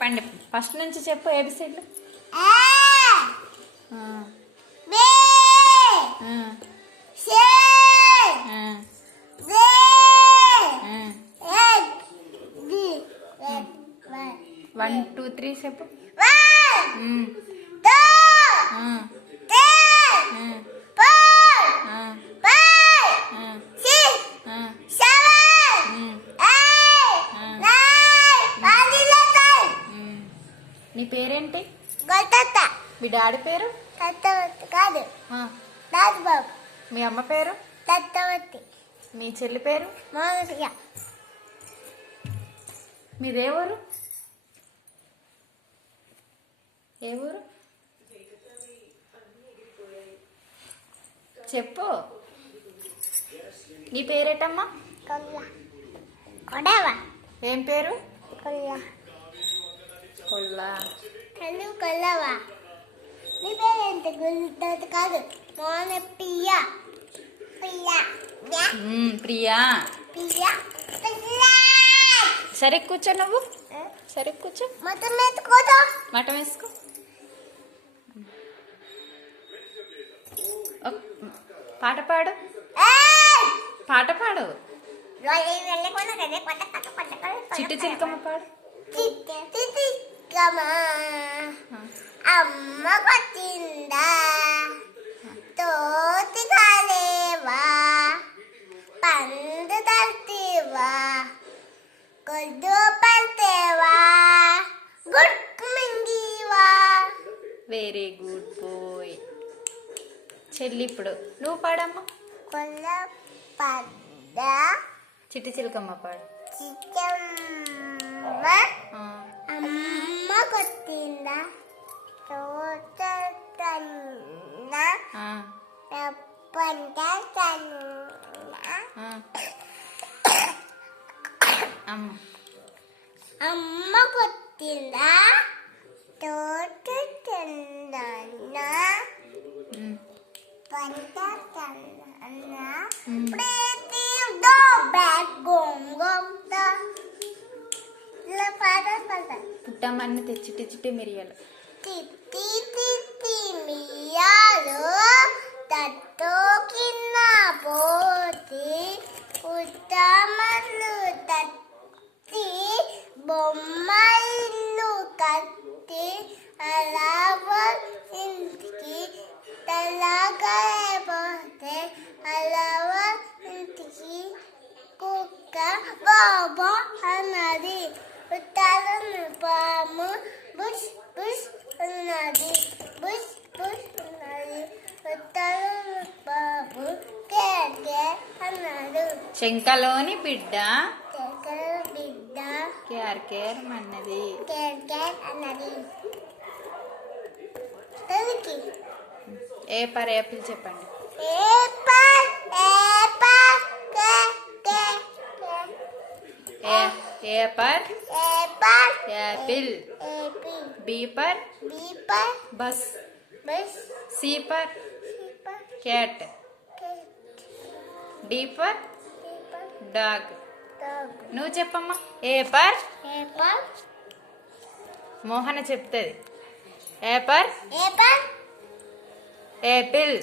పండి ఫస్ట్ నుంచి చెప్పు ఏబిసిడ్లు. వన్ టూ త్రీ చెప్పు. నీ పేరేంటి? మీ డాడీ పేరు? కాదు, రాజుబాబు. మీ అమ్మ పేరు? దత్తవతి. మీ చెల్లి పేరు? మోనయ్య. మీదే ఊరు? ఏ ఊరు చెప్పు. నీ పేరేటమ్మా? కొడవా. ఏం పేరు? కొల్ల. కొల్లా. కొల్లవా. నీ పేరేంటి? గుంటది కాదు, మోన పియ్య. ప్రియా. పియ్య. సరే కూర్చో. నువ్వు సరే కూర్చో. మొత్తం వేసుకోదా? మటం వేసుకో. పాట పాడు. పాట పాడు. చిట్టి చిలకమ్మ పాడు. అమ్మ కొట్టిందా తోటి కాలేవా, పండు తల్తేవా, కొద్దు పల్తేవా, గుడ్ మింగివా. Very good boy. చెల్లి ఇప్పుడు నువ్వు పాడమ్మా. కొల్ల పడ్డ చిట్టి చిలకమ్మ పాడు. చిక్కమ్మ అమ్మ కొట్టిందా తోట తన్న పంట అమ్మ కొట్టిందా తోట తన్న పంట తన్న ప్రీతి దో బ్యాక్ గోమ్ గోమ్ దా. ఇలా పాట పుట్టమ్మని తెచ్చి చిట్టి మిరియాలు. తిత్తి తిత్తి మియాలు తట్టో కింద పోతి, పుట్టమల్లు తట్టి బొమ్మ ఇల్లు కట్టి, అలా ఇంటికి తెల్లగైపోతే అలా ఇంటికి కుక్క బాబా అన్నది. పుట్టాలను పాము బుష్ బుష్ ఉన్నది, బుష్ బుష్ ఉన్నది. పుట్టాలను బాబు కేకే అన్నాడు. శంకలోని బిడ్డ బిడ్డ కేర్ కేర్ అన్నది. కేకే అన్నది. ఏ పర్ యాపిల్ చెప్పండి. A for apple. B for bus. C for cat. D for dog. నువ్వు చెప్పమ్మా. ఏ పర్ మోహన చెప్తుంది. A for Apple.